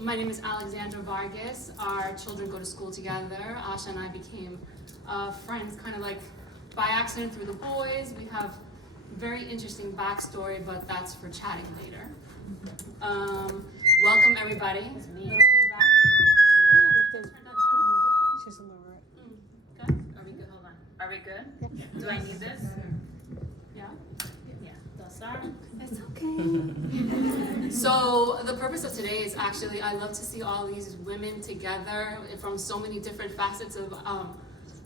my name is Alexandra Vargas. Our children go to school together. Asha and I became friends kind of like by accident through the boys. We have very interesting backstory, but that's for chatting later. Welcome everybody. Little feedback. Oh, turn that down. She's a little right. Good? Are we good? Hold on. Are we good? Do I need this? Yeah? Yeah. Thus are. It's okay. So the purpose of today is actually, I love to see all these women together from so many different facets of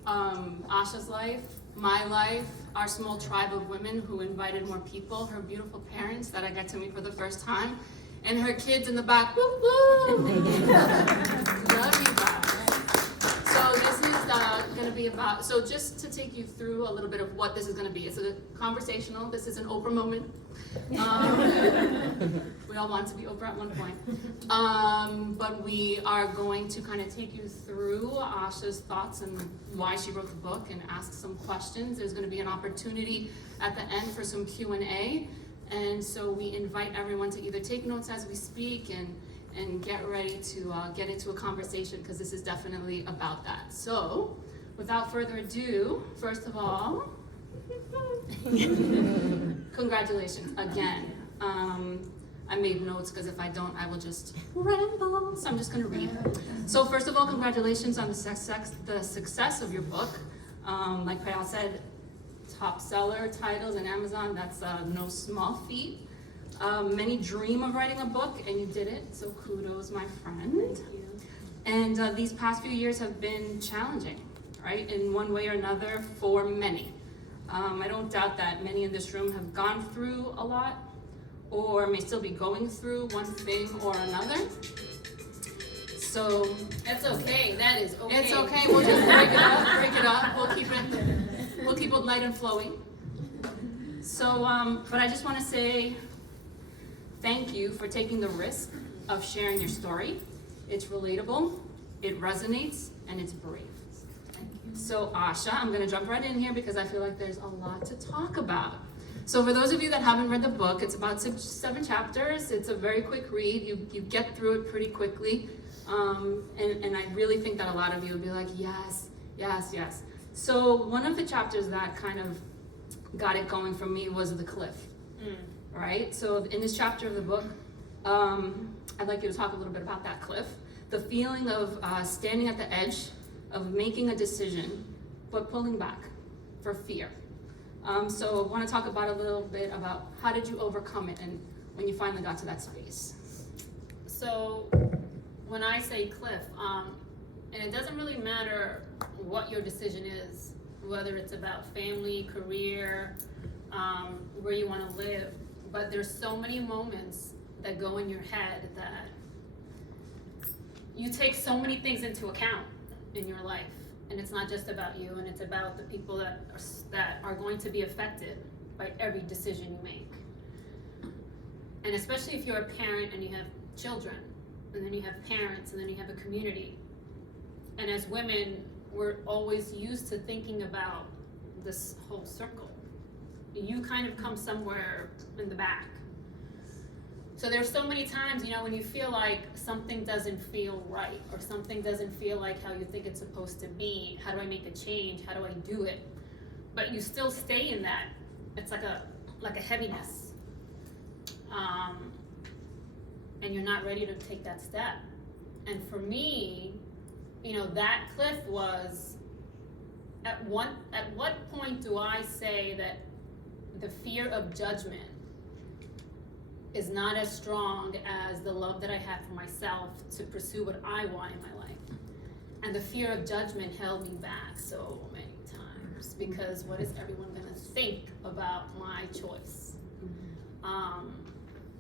Asha's life, my life, our small tribe of women who invited more people, her beautiful parents that I get to meet for the first time, and her kids in the back. Woo woo! Love you guys. So this is going to be about, so just to take you through a little bit of what this is going to be. It's a conversational, this is an Oprah moment. We all want to be Oprah at one point. But we are going to kind of take you through Asha's thoughts and why she wrote the book and ask some questions. There's going to be an opportunity at the end for some Q&A. And so we invite everyone to either take notes as we speak and get ready to get into a conversation, because this is definitely about that. So without further ado, first of all, congratulations again. I made notes because if I don't, I will just ramble. So I'm just gonna read. So first of all, congratulations on the success of your book. Like Payal said, top seller titles in Amazon, that's no small feat. Many dream of writing a book, and you did it, so kudos, my friend. Thank you. And these past few years have been challenging, right, in one way or another for many. I don't doubt that many in this room have gone through a lot, or may still be going through one thing or another. So That's okay. That is okay. it's okay, we'll just break it up, we'll keep it light and flowy. So, but I just wanna say thank you for taking the risk of sharing your story. It's relatable, it resonates, and it's brave. Thank you. So Asha, I'm gonna jump right in here because I feel like there's a lot to talk about. So for those of you that haven't read the book, it's about 7 chapters. It's a very quick read. You get through it pretty quickly. And I really think that a lot of you will be like, yes, yes, yes. So one of the chapters that kind of got it going for me was the cliff, right? So in this chapter of the book, I'd like you to talk a little bit about that cliff. The feeling of standing at the edge of making a decision, but pulling back for fear. So I want to talk about a little bit about how did you overcome it and when you finally got to that space. So when I say cliff, and it doesn't really matter what your decision is, whether it's about family, career, where you want to live, but there's so many moments that go in your head that you take so many things into account in your life. And it's not just about you, and it's about the people that are going to be affected by every decision you make. And especially if you're a parent and you have children, and then you have parents, and then you have a community. And as women, we're always used to thinking about this whole circle. You kind of come somewhere in the back. So there's so many times, when you feel like something doesn't feel right, or something doesn't feel like how you think it's supposed to be. How do I make a change? How do I do it? But you still stay in that. It's like a heaviness. And you're not ready to take that step. And for me, that cliff was, at what point do I say that the fear of judgment is not as strong as the love that I have for myself to pursue what I want in my life? And the fear of judgment held me back so many times, because what is everyone gonna think about my choice?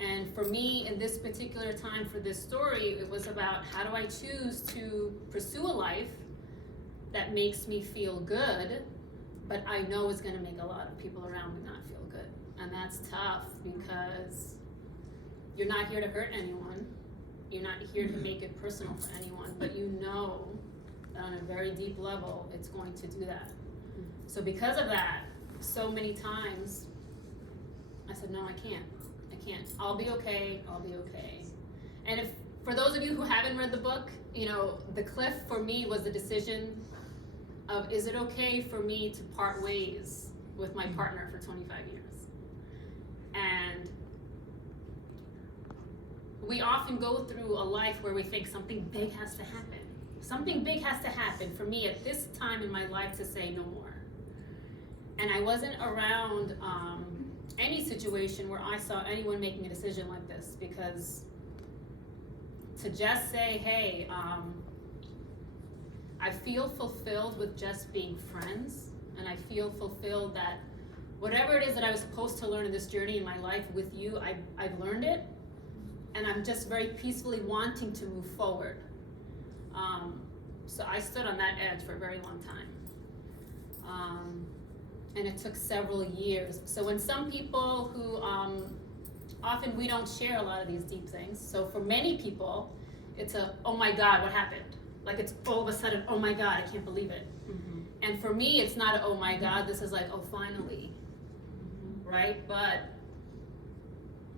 And for me, in this particular time for this story, it was about how do I choose to pursue a life that makes me feel good, but I know is gonna make a lot of people around me not feel good. And that's tough, because you're not here to hurt anyone. You're not here to make it personal for anyone, but you know that on a very deep level, it's going to do that. So because of that, so many times, I said, no, I can't. I'll be okay. And if for those of you who haven't read the book, you know, the cliff for me was the decision of, is it okay for me to part ways with my partner for 25 years? And we often go through a life where we think something big has to happen. Something big has to happen for me at this time in my life to say no more. And I wasn't around any situation where I saw anyone making a decision like this, because to just say, hey, I feel fulfilled with just being friends, and I feel fulfilled that whatever it is that I was supposed to learn in this journey in my life with you, I've learned it, and I'm just very peacefully wanting to move forward. So I stood on that edge for a very long time. And it took several years. So when some people who, often we don't share a lot of these deep things. So for many people, it's a, oh my God, what happened? Like it's all of a sudden, oh my God, I can't believe it. Mm-hmm. And for me, it's not a, oh my God, this is like, oh, finally, right? But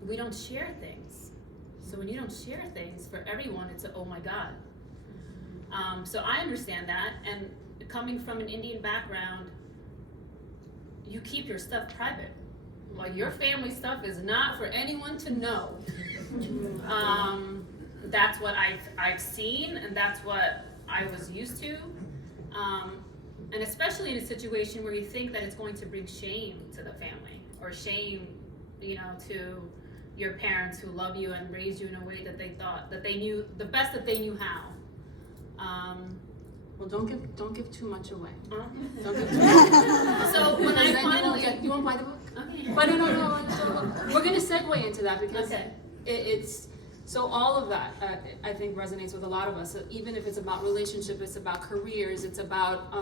we don't share things. So when you don't share things, for everyone, it's a, oh my God. So I understand that, and coming from an Indian background, you keep your stuff private. Like your family stuff is not for anyone to know. That's what I've seen, and that's what I was used to. And especially in a situation where you think that it's going to bring shame to the family, or shame, you know, to your parents who love you and raised you in a way that they thought that they knew the best that they knew how. Well, don't give too much away. Okay. Don't give too much. So when I finally, you won't buy the book? okay. But no. So we're gonna segue into that because Okay. it's so all of that I think resonates with a lot of us. So even if it's about relationship, it's about careers, it's about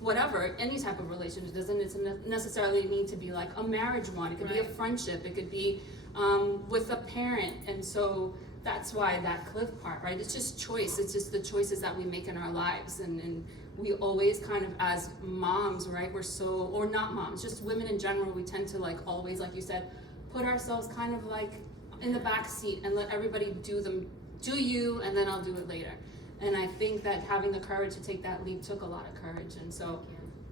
whatever, any type of relationship. It doesn't necessarily need to be like a marriage one. It could be a friendship. It could be with a parent, and so. That's why that cliff part, right? It's just choice. It's just the choices that we make in our lives. And we always kind of, as moms, right? We're so, or not moms, just women in general, we tend to like always, like you said, put ourselves kind of like in the back seat and let everybody do you, and then I'll do it later. And I think that having the courage to take that leap took a lot of courage. And so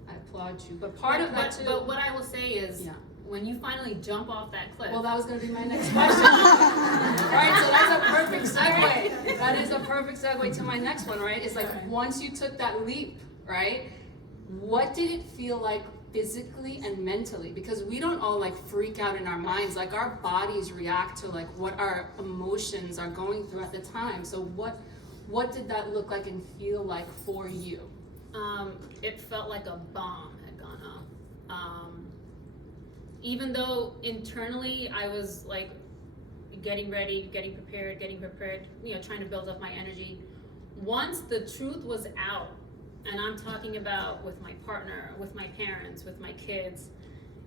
I applaud you. But part of that too. But what I will say is, when you finally jump off that cliff. Well, that was going to be my next question. Right, so that's a perfect segue. That is a perfect segue to my next one, right? It's like once you took that leap, right? What did it feel like physically and mentally? Because we don't all like freak out in our minds. Like our bodies react to like what our emotions are going through at the time. So what did that look like and feel like for you? It felt like a bomb had gone off. Even though internally I was like getting ready, getting prepared, you know, trying to build up my energy. Once the truth was out, and I'm talking about with my partner, with my parents, with my kids,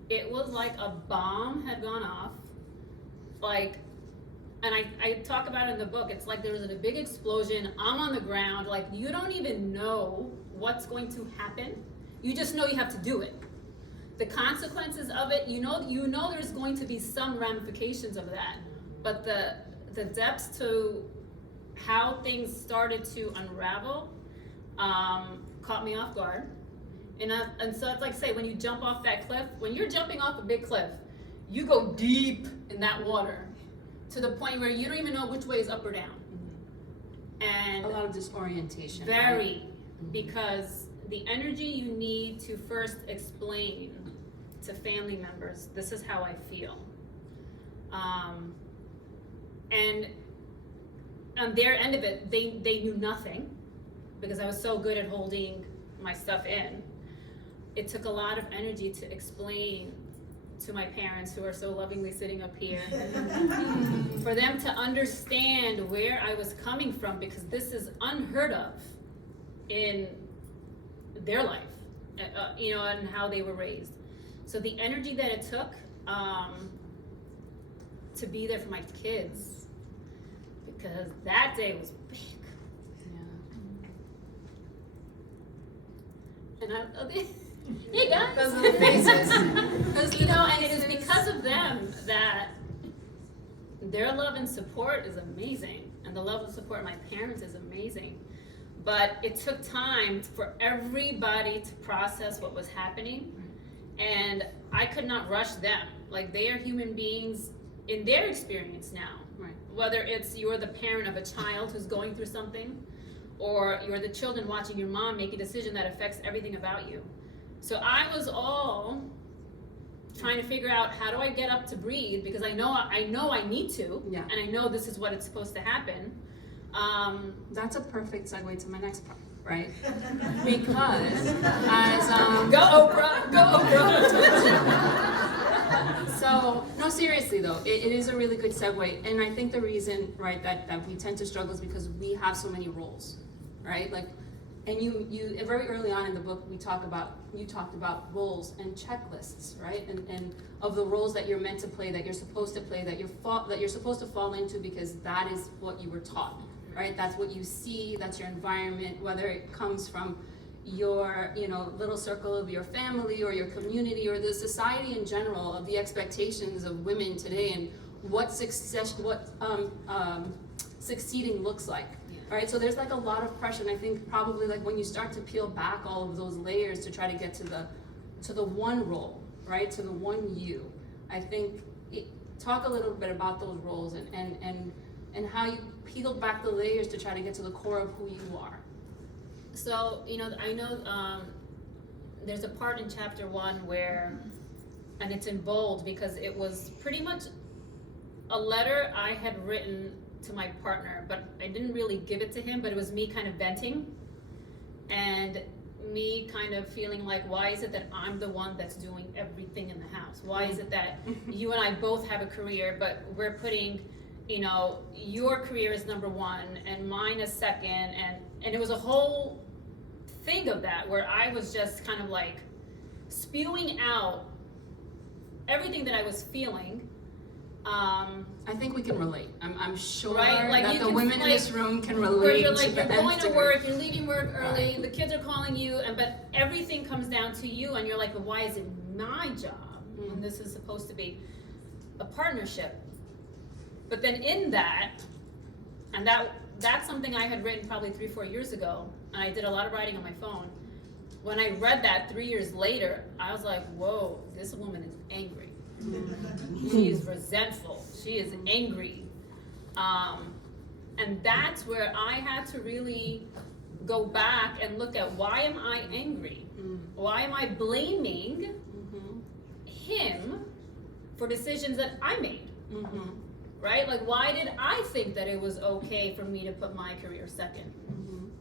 it was like a bomb had gone off. Like, and I talk about it in the book, it's like there was a big explosion, I'm on the ground, like you don't even know what's going to happen. You just know you have to do it. The consequences of it, you know there's going to be some ramifications of that, but the depths to how things started to unravel caught me off guard. And so it's like, say, when you jump off that cliff, when you're jumping off a big cliff, you go deep in that water to the point where you don't even know which way is up or down. And a lot of disorientation. Very, because the energy you need to first explain to family members, this is how I feel. And on their end of it, they knew nothing because I was so good at holding my stuff in. It took a lot of energy to explain to my parents, who are so lovingly sitting up here, for them to understand where I was coming from, because this is unheard of in their life, you know, and how they were raised. So the energy that it took to be there for my kids, because that day was big. And hey guys, those are the faces. You know, and it is because of them that their love and support is amazing. and the love and support of my parents is amazing. But it took time for everybody to process what was happening, and I could not rush them. Like, they are human beings in their experience now. Right. Whether it's you're the parent of a child who's going through something, or you're the children watching your mom make a decision that affects everything about you. So I was all trying to figure out, how do I get up to breathe, because I know I need to, Yeah. and I know this is what it's supposed to happen. That's a perfect segue to my next part, right? Because as Go Oprah, go Oprah. So, no, seriously though, it is a really good segue, and I think the reason, right, that we tend to struggle is because we have so many roles, right? Like, and you very early on in the book, you talked about roles and checklists, right? And of the roles that you're meant to play, that you're supposed to play, that you're supposed to fall into, because that is what you were taught, right? That's what you see, that's your environment, whether it comes from your, little circle of your family or your community or the society in general, of the expectations of women today and what succeeding looks like. Right, so there's like a lot of pressure, and I think probably like when you start to peel back all of those layers to try to get to the one role, right, to the one you, I think talk a little bit about those roles and how you peel back the layers to try to get to the core of who you are. So, I know there's a part in chapter 1 where, and it's in bold because it was pretty much a letter I had written to my partner, but I didn't really give it to him, but it was me kind of venting and me kind of feeling like, why is it that I'm the one that's doing everything in the house? Why is it that you and I both have a career, but we're putting, your career is number 1 and mine is second, and it was a whole thing of that where I was just kind of like spewing out everything that I was feeling. I think we can relate. I'm sure, right? Like, that the women in this room can relate. Where you're like, to you're the going nth to degree. work, you're leaving work early, the kids are calling you, but everything comes down to you, and you're like, well, why is it my job when this is supposed to be a partnership? But then in that, and that's something I had written probably 3-4 years ago, and I did a lot of writing on my phone. When I read that 3 years later, I was like, whoa, this woman is angry. She is resentful. She is angry. And that's where I had to really go back and look at, why am I angry? Why am I blaming him for decisions that I made? Right? Like, why did I think that it was okay for me to put my career second?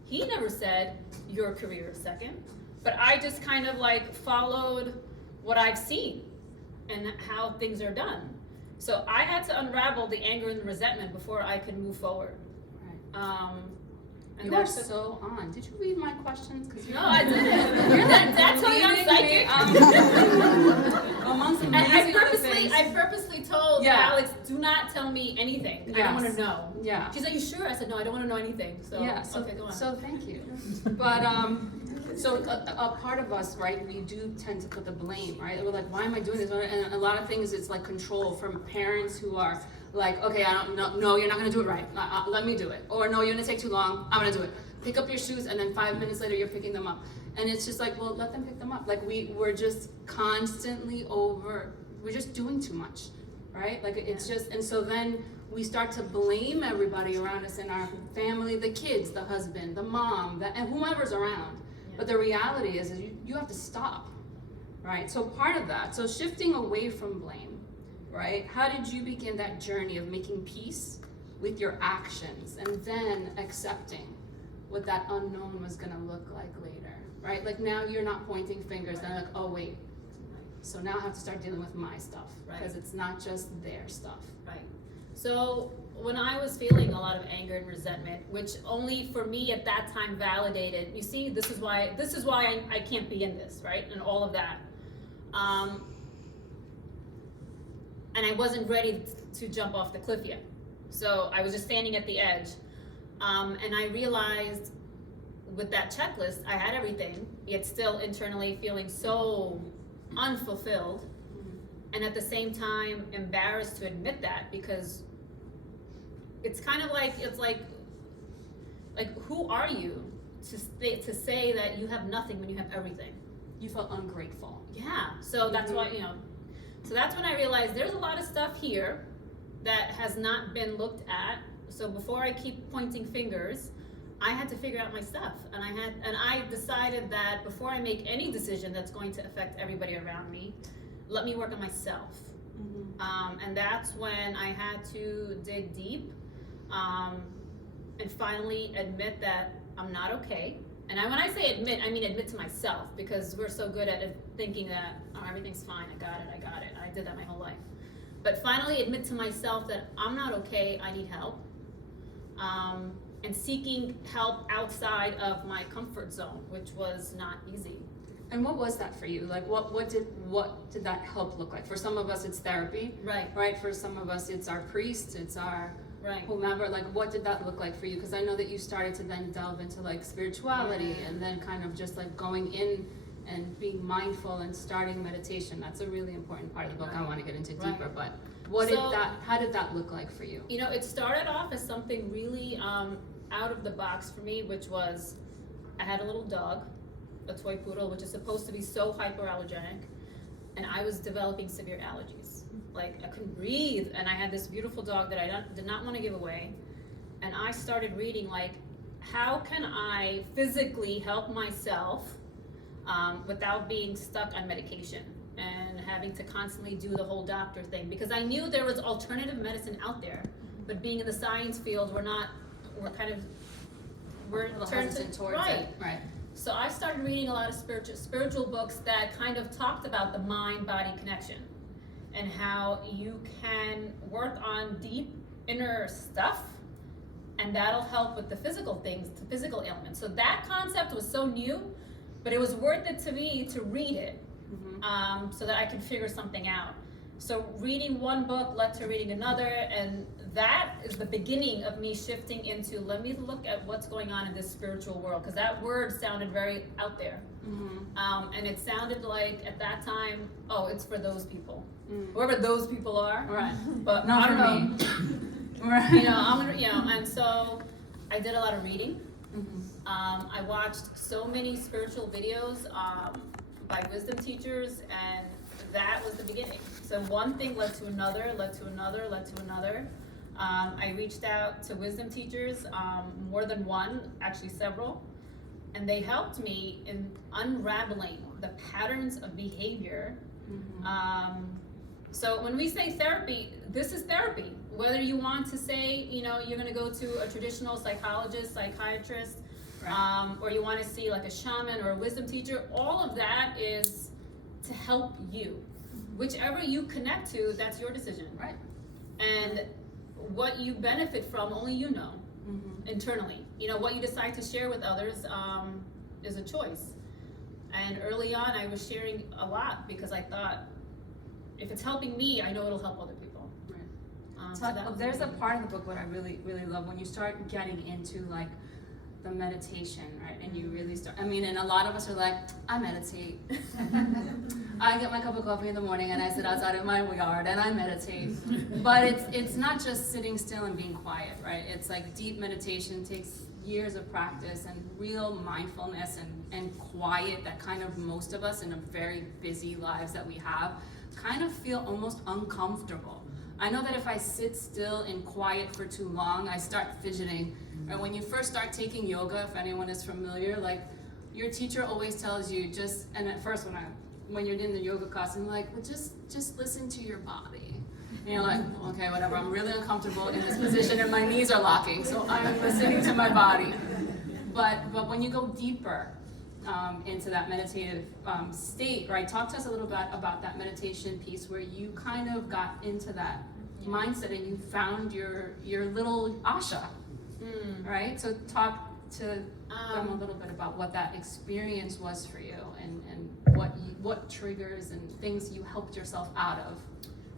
He never said your career is second, but I just kind of like followed what I've seen and how things are done. So I had to unravel the anger and the resentment before I could move forward. Right. And You are that's so on. Did you read my questions? no, I didn't. You're that's how you're psychic. Amongst And amazing other things. I purposely told Alex, do not tell me anything. I don't want to know. Yeah. She's like, you sure? I said, no, I don't want to know anything. So, Yeah. So, okay, go on. so thank you. But so a part of us, right? We do tend to put the blame, right? We're like, why am I doing this? And a lot of things, it's like control from parents who are like, okay, I don't know. No, you're not gonna do it right. Let me do it. Or no, you're gonna take too long. I'm gonna do it. Pick up your shoes, and then 5 minutes later, you're picking them up. And it's just like, well, let them pick them up. Like we're just constantly we're just doing too much, right? Like it's just, and so then we start to blame everybody around us in our family, the kids, the husband, the mom, and whomever's around. But the reality is you have to stop, right? So part of that, so shifting away from blame, right? How did you begin that journey of making peace with your actions and then accepting what that unknown was gonna look like later, right? Like now you're not pointing fingers, then like, oh wait, so now I have to start dealing with my stuff, because it's not just their stuff. Right. So when I was feeling a lot of anger and resentment, which only for me at that time validated, you see, this is why I can't be in this, right? And all of that. And I wasn't ready to jump off the cliff yet. So I was just standing at the edge. And I realized with that checklist, I had everything, yet still internally feeling so unfulfilled. And at the same time, embarrassed to admit that, because it's kind of like, it's like who are you to say that you have nothing when you have everything? You felt ungrateful. Yeah, so that's why, so that's when I realized there's a lot of stuff here that has not been looked at. So before I keep pointing fingers, I had to figure out my stuff, and I decided that before I make any decision that's going to affect everybody around me, let me work on myself. And that's when I had to dig deep, and finally admit that I'm not okay. And when I say admit, I mean admit to myself, because we're so good at thinking that, oh, everything's fine, I got it. I did that my whole life. But finally admit to myself that I'm not okay, I need help. And seeking help outside of my comfort zone, which was not easy. And what was that for you? Like, what did that help look like? For some of us, it's therapy. Right. For some of us, it's our priest, it's our whomever. Like, what did that look like for you? Because I know that you started to then delve into like spirituality, and then kind of just like going in and being mindful and starting meditation. That's a really important part of the book. I want to get into deeper, but how did that look like for you? It started off as something really out of the box for me, which was, I had a little dog, a toy poodle, which is supposed to be so hyperallergenic, and I was developing severe allergies. Like, I couldn't breathe, and I had this beautiful dog that I did not want to give away, and I started reading, like, how can I physically help myself without being stuck on medication and having to constantly do the whole doctor thing, because I knew there was alternative medicine out there, but being in the science field, we're turned towards it. Right. So I started reading a lot of spiritual books that kind of talked about the mind-body connection and how you can work on deep inner stuff, and that'll help with the physical things, the physical ailments. So that concept was so new, but it was worth it to me to read it, so that I could figure something out. So reading one book led to reading another, and that is the beginning of me shifting into, let me look at what's going on in this spiritual world, because that word sounded very out there. And it sounded like at that time, oh, it's for those people, whoever those people are. Right. But not I don't for know. me. Right. I'm gonna, and so I did a lot of reading. I watched so many spiritual videos by wisdom teachers, and that was the beginning. So one thing led to another, led to another, led to another. I reached out to wisdom teachers, more than one, actually several, and they helped me in unraveling the patterns of behavior. So when we say therapy, this is therapy. Whether you want to say, you're gonna go to a traditional psychologist, psychiatrist, or you wanna see like a shaman or a wisdom teacher, all of that is to help you. Whichever you connect to, that's your decision. Right. And what you benefit from, only you know, internally. What you decide to share with others is a choice. And early on, I was sharing a lot because I thought, if it's helping me, I know it'll help other people. Right. So there's a part of the book what I really, really love when you start getting into like the meditation, right? And you really start, and a lot of us are like, I meditate. I get my cup of coffee in the morning and I sit outside of my yard and I meditate. But it's not just sitting still and being quiet, right? It's like deep meditation takes years of practice and real mindfulness and quiet that kind of most of us in a very busy lives that we have kind of feel almost uncomfortable. I know that if I sit still and quiet for too long, I start fidgeting. And when you first start taking yoga, if anyone is familiar, like your teacher always tells you and at first when you're in the yoga class, I'm like, well, just listen to your body. And you're like, okay, whatever, I'm really uncomfortable in this position and my knees are locking, so I'm listening to my body. But when you go deeper into that meditative state, right? Talk to us a little bit about that meditation piece where you kind of got into that mindset and you found your little Asha, right? So talk to them a little bit about what that experience was for you and what triggers and things you helped yourself out of.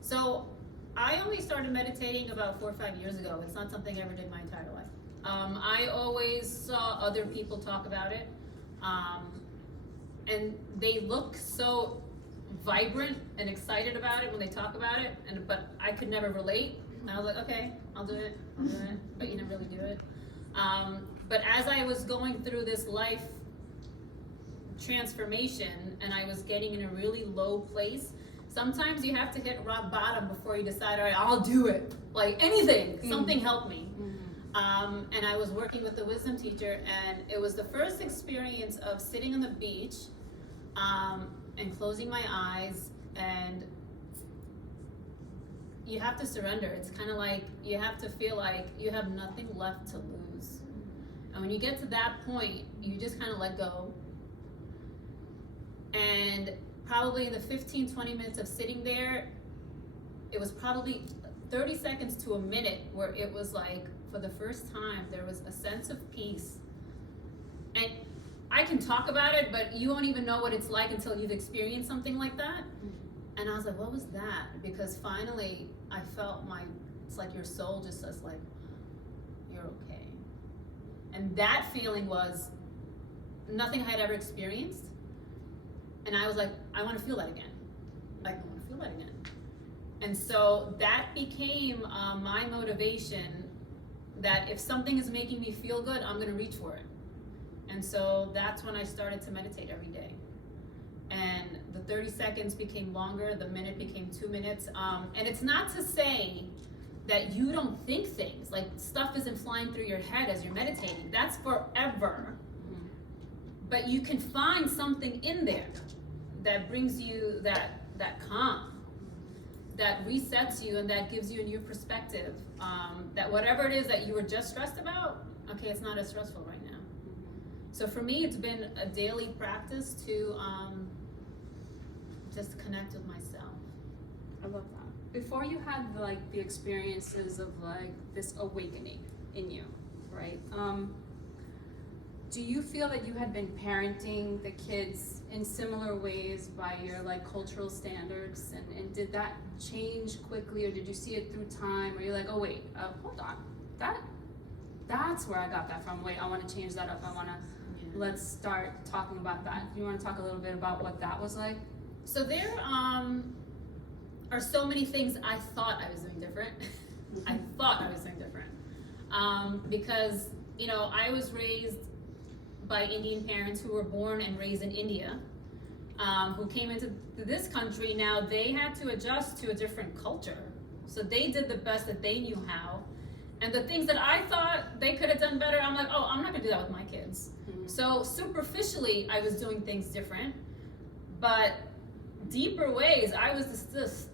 So I only started meditating about 4 or 5 years ago. It's not something I ever did my entire life. I always saw other people talk about it. And they look so vibrant and excited about it when they talk about it, but I could never relate. And I was like, okay, I'll do it, but you never really do it. But as I was going through this life transformation and I was getting in a really low place, sometimes you have to hit rock bottom before you decide, all right, I'll do it. Like anything, something helped me. And I was working with the wisdom teacher, and it was the first experience of sitting on the beach and closing my eyes, and you have to surrender. It's kind of like you have to feel like you have nothing left to lose. And when you get to that point, you just kind of let go. And probably in the 15-20 minutes of sitting there, it was probably 30 seconds to a minute where it was like, for the first time, there was a sense of peace. And I can talk about it, but you won't even know what it's like until you've experienced something like that. And I was like, what was that? Because finally, I felt it's like your soul just says like, you're okay. And that feeling was nothing I had ever experienced. And I was like, I want to feel that again. Like, I want to feel that again. And so that became my motivation, that if something is making me feel good, I'm going to reach for it. And so that's when I started to meditate every day. And the 30 seconds became longer, the minute became 2 minutes. And it's not to say that you don't think things, like stuff isn't flying through your head as you're meditating. That's forever. But you can find something in there that brings you that calm, that resets you, and that gives you a new perspective. That whatever it is that you were just stressed about, okay, it's not as stressful right now. So for me, it's been a daily practice to just connect with myself. I love that. Before you had like the experiences of like this awakening in you, right? Do you feel that you had been parenting the kids in similar ways by your like cultural standards, and did that change quickly, or did you see it through time, or you're like, oh wait, hold on, that's where I got that from, wait, I want to change that up, let's start talking about that. You want to talk a little bit about what that was like? So there are so many things I thought I was doing different. I thought I was doing different. Because, I was raised by Indian parents who were born and raised in India, who came into this country. Now they had to adjust to a different culture. So they did the best that they knew how. And the things that I thought they could have done better, I'm like, oh, I'm not gonna do that with my kids. So superficially, I was doing things different, but deeper ways, I was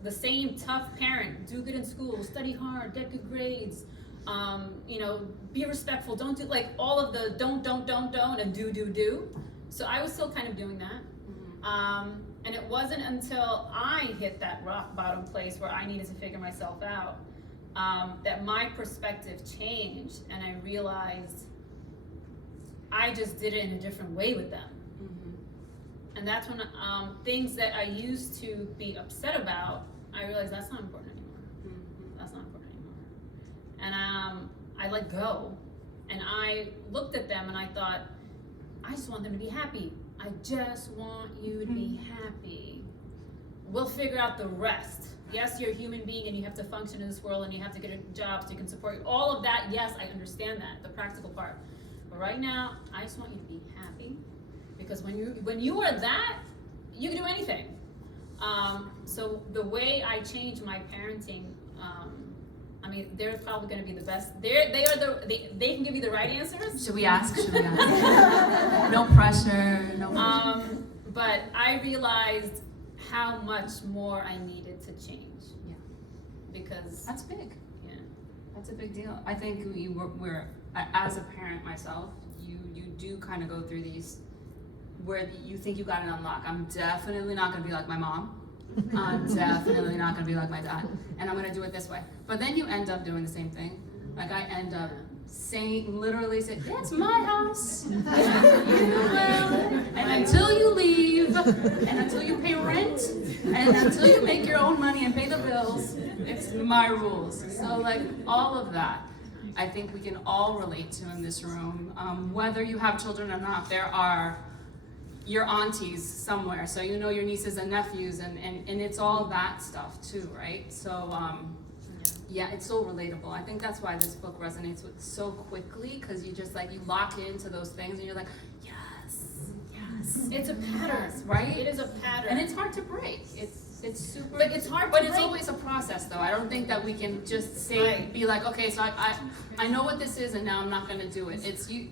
the same tough parent. Do good in school, study hard, get good grades, be respectful, don't do, like all of the don't, and do. So I was still kind of doing that. And it wasn't until I hit that rock bottom place where I needed to figure myself out, that my perspective changed, and I realized I just did it in a different way with them. And that's when things that I used to be upset about, I realized that's not important anymore. That's not important anymore. And I let go, and I looked at them and I thought, I just want them to be happy. I just want you to be happy. We'll figure out the rest. Yes, you're a human being and you have to function in this world and you have to get a job so you can support you. All of that, yes, I understand that, the practical part. But right now, I just want you to be happy. Because when you are that, you can do anything. So the way I changed my parenting, they're probably going to be the best. They can give you the right answers. Should we ask? No pressure. No. But I realized how much more I needed to change. Yeah. Because that's big. Yeah. That's a big deal. I think we're as a parent myself, you do kind of go through these where you think you got an unlock. I'm definitely not going to be like my mom. I'm definitely not going to be like my dad. And I'm going to do it this way. But then you end up doing the same thing. Like I end up literally saying, it's my house. You will. And until you leave, and until you pay rent, and until you make your own money and pay the bills, it's my rules. So like all of that, I think we can all relate to in this room. Whether you have children or not, there are your aunties somewhere, so your nieces and nephews, and it's all that stuff too, right? So Yeah, it's so relatable. I think that's why this book resonates with so quickly, because you just like, you lock into those things and you're like, yes, It's a pattern, right? It is a pattern. And it's hard to break. It's super. But it's hard to But it's break. always a process, though. I don't think that we can just say, Right. be like, okay, so I know what this is, and now I'm not gonna do it. It's you.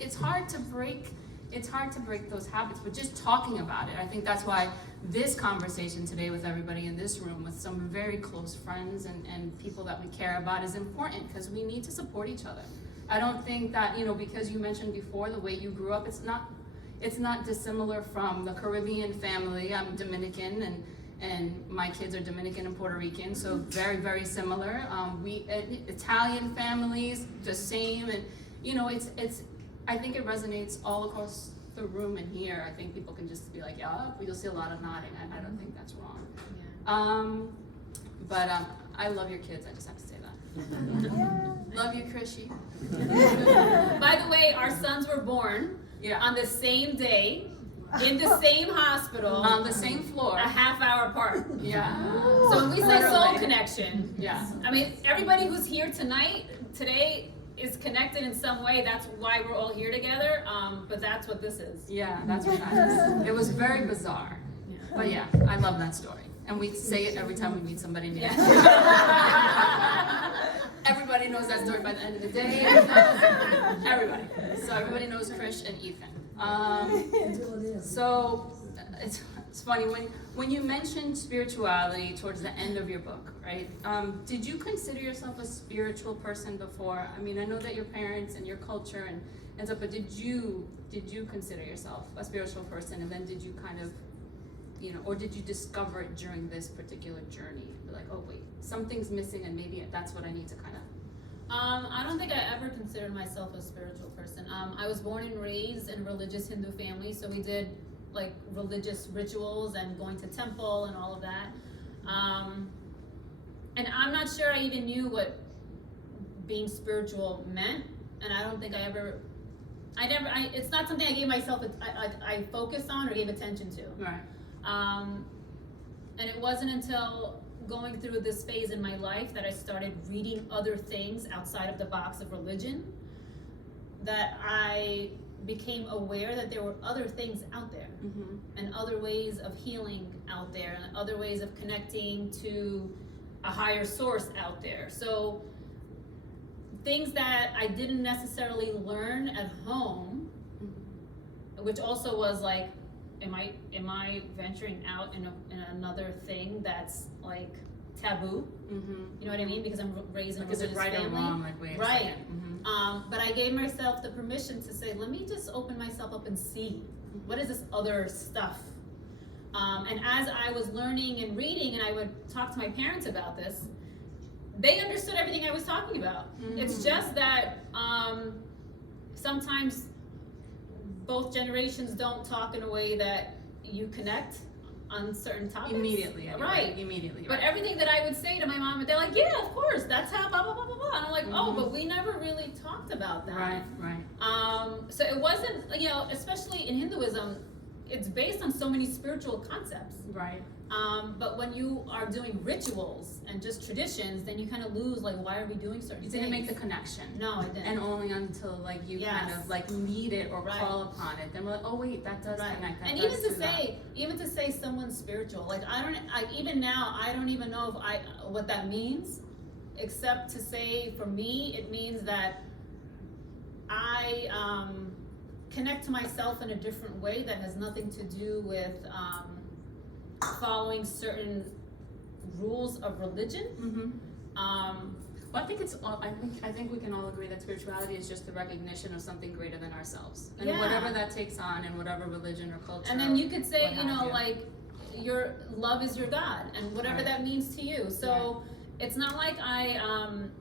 It's hard to break. It's hard to break those habits, but just talking about it. I think that's why this conversation today with everybody in this room, with some very close friends and people that we care about, is important, because we need to support each other. I don't think that, because you mentioned before the way you grew up, it's not dissimilar from the Caribbean family. I'm Dominican, and my kids are Dominican and Puerto Rican, so very, very similar. Italian families, the same, and it's. I think it resonates all across the room and here. I think people can just be like, yeah, you'll see a lot of nodding. I don't think that's wrong. Yeah. But I love your kids. I just have to say that. Love you, Krishy. By the way, our sons were born on the same day, in the same hospital, on the same floor, a half hour apart. Yeah. So when we say soul Literally. connection, Yeah. I mean, everybody who's here today, is connected in some way. That's why we're all here together. But that's what this is. Yeah, that's what that is. It was very bizarre. Yeah. But yeah, I love that story. And we say it every time we meet somebody new. Everybody knows that story by the end of the day. Everybody. So everybody knows Krish and Ethan. So it's funny, when you mentioned spirituality towards the end of your book, right? Did you consider yourself a spiritual person before? I mean, I know that your parents and your culture and stuff, but did you consider yourself a spiritual person? And then did you kind of, or did you discover it during this particular journey? You're like, oh wait, something's missing, and maybe that's what I need to kind of. I don't think I ever considered myself a spiritual person. I was born and raised in a religious Hindu family, so we did like religious rituals and going to temple and all of that. And I'm not sure I even knew what being spiritual meant, and I don't think it's not something I gave myself, I focused on or gave attention to. Right. And it wasn't until going through this phase in my life that I started reading other things outside of the box of religion, that I became aware that there were other things out there, and other ways of healing out there, and other ways of connecting to a higher source out there. So things that I didn't necessarily learn at home, which also was like, am I venturing out in another thing that's like taboo? You know what I mean? Because I'm raised in a religious right family. or wrong, like, wait a right. second. But I gave myself the permission to say, let me just open myself up and see what is this other stuff. And as I was learning and reading, and I would talk to my parents about this, they understood everything I was talking about. It's just that sometimes both generations don't talk in a way that you connect on certain topics. Immediately. Right. Immediately. But everything that I would say to my mom, they're like, yeah, of course, that's how blah, blah, blah, blah, blah. And I'm like, oh, but we never really talked about that. Right. So it wasn't, especially in Hinduism, it's based on so many spiritual concepts. Right. But when you are doing rituals and just traditions, then you kind of lose, like, why are we doing certain You things? didn't make the connection. No, I didn't. And only until like you kind of like need it or call upon it, then we're like, oh wait, that does connect. That And does do that. even to say someone's spiritual, like even now, I don't even know what that means, except to say for me, it means that I connect to myself in a different way that has nothing to do with following certain rules of religion. Well, I think I think we can all agree that spirituality is just the recognition of something greater than ourselves, and whatever that takes on, in whatever religion or culture. And then you could say, like, your love is your God, and whatever that means to you. So it's not like I'm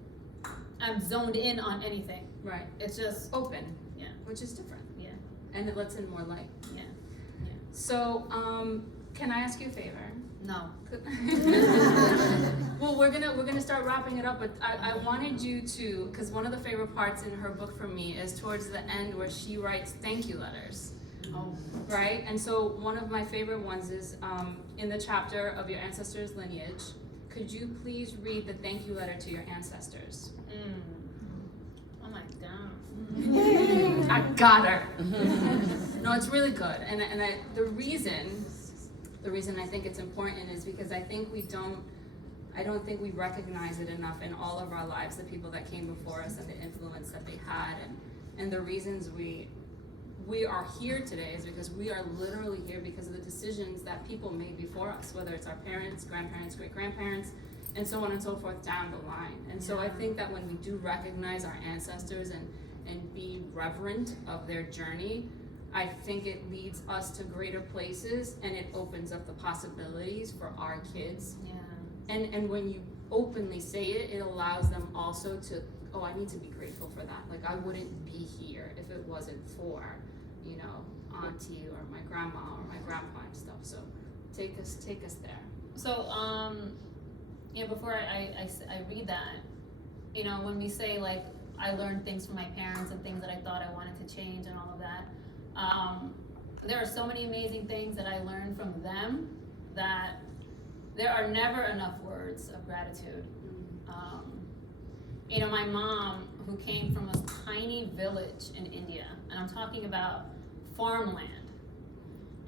zoned in on anything. Right. It's just open. Yeah. Which is different. Yeah. And it lets in more light. Yeah. So, can I ask you a favor? No. Well, we're gonna start wrapping it up, but I wanted you to, because one of the favorite parts in her book for me is towards the end where she writes thank you letters. Oh. Right? And so one of my favorite ones is in the chapter of your ancestors' lineage, could you please read the thank you letter to your ancestors? Oh my God. I got her. No, it's really good. And the reason I think it's important is because I don't think we recognize it enough in all of our lives, the people that came before us and the influence that they had, and the reasons we are here today is because we are literally here because of the decisions that people made before us, whether it's our parents, grandparents, great-grandparents, and so on and so forth down the line. And so I think that when we do recognize our ancestors and be reverent of their journey, I think it leads us to greater places, and it opens up the possibilities for our kids. Yeah. And when you openly say it, it allows them also to, oh, I need to be grateful for that. Like, I wouldn't be here if it wasn't for, auntie or my grandma or my grandpa and stuff. So take us there. So, before I read that, when we say, like, I learned things from my parents and things that I thought I wanted to change and all of that, there are so many amazing things that I learned from them that there are never enough words of gratitude. My mom, who came from a tiny village in India, and I'm talking about farmland,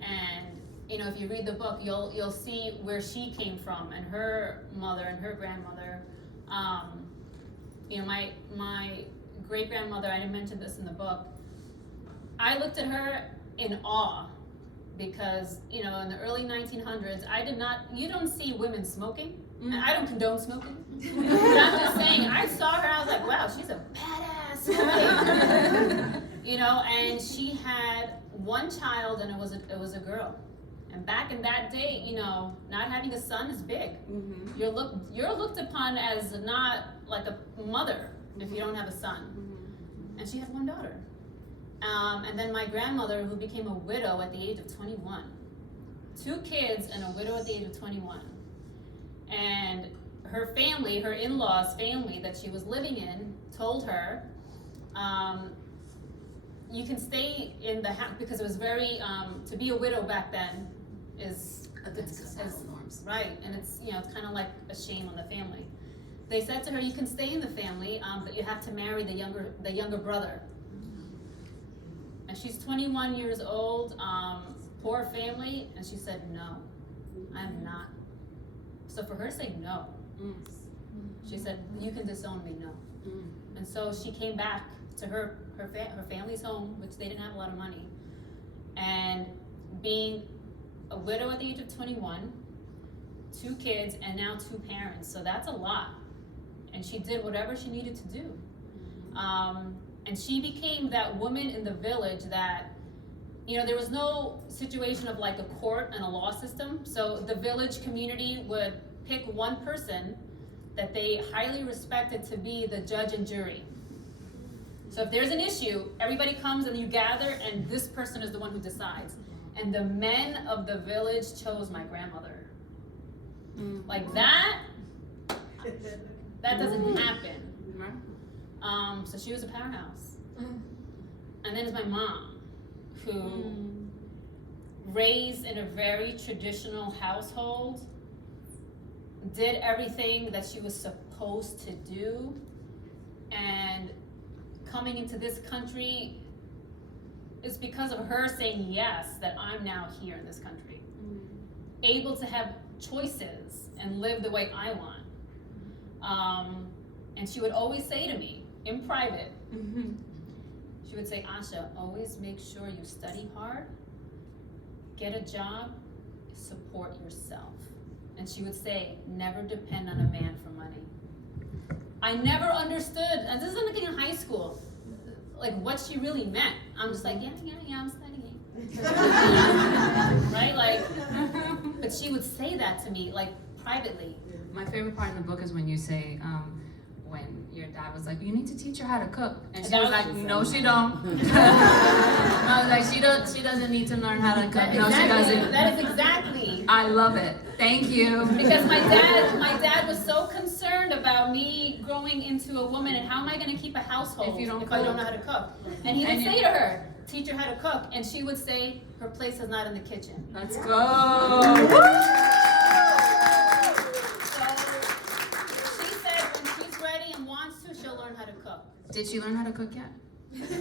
and if you read the book, you'll see where she came from, and her mother and her grandmother. My great grandmother, I didn't mention this in the book, I looked at her in awe because, in the early 1900s, you don't see women smoking, and I don't condone smoking, but I'm just saying, I saw her, I was like, wow, she's a badass woman, and she had one child, and it was a girl. And back in that day, not having a son is big. Mm-hmm. You're looked upon as not like a mother if you don't have a son. Mm-hmm. And she had one daughter. And then my grandmother, who became a widow at the age of 21. 2 kids and a widow at the age of 21. And her family, her in-laws' family that she was living in, told her, you can stay in the house, because it was very, to be a widow back then is norms. Right, and it's kind of like a shame on the family. They said to her, you can stay in the family, but you have to marry the younger brother. And she's 21 years old, poor family, and she said, no, I'm not. So for her to say no, she said, you can disown me, no. And so she came back to her family's home, which they didn't have a lot of money, and being a widow at the age of 21, 2 kids, and now 2 parents, so that's a lot. And she did whatever she needed to do. And she became that woman in the village that, there was no situation of like a court and a law system, so the village community would pick one person that they highly respected to be the judge and jury. So if there's an issue, everybody comes and you gather, and this person is the one who decides. And the men of the village chose my grandmother. Like that doesn't happen. So she was a powerhouse. And then there's my mom, who raised in a very traditional household, did everything that she was supposed to do, and coming into this country, it's because of her saying yes that I'm now here in this country, able to have choices and live the way I want. And she would always say to me in private, she would say, Asha, always make sure you study hard, get a job, support yourself. And she would say, never depend on a man for money. I never understood, and this is looking in high school, like what she really meant. I'm just like, yeah, I'm studying. Right? Like, but she would say that to me, like, privately. My favorite part in the book is when you say, when your dad was like, you need to teach her how to cook. And she was like, no, she don't. I was like, she doesn't need to learn how to cook. No, she doesn't. That is exactly. I love it. Thank you. Because my dad was so concerned about me growing into a woman, and how am I going to keep a household if I don't know how to cook? And he would say to her, teach her how to cook. And she would say, her place is not in the kitchen. Let's go. Did she learn how to cook yet?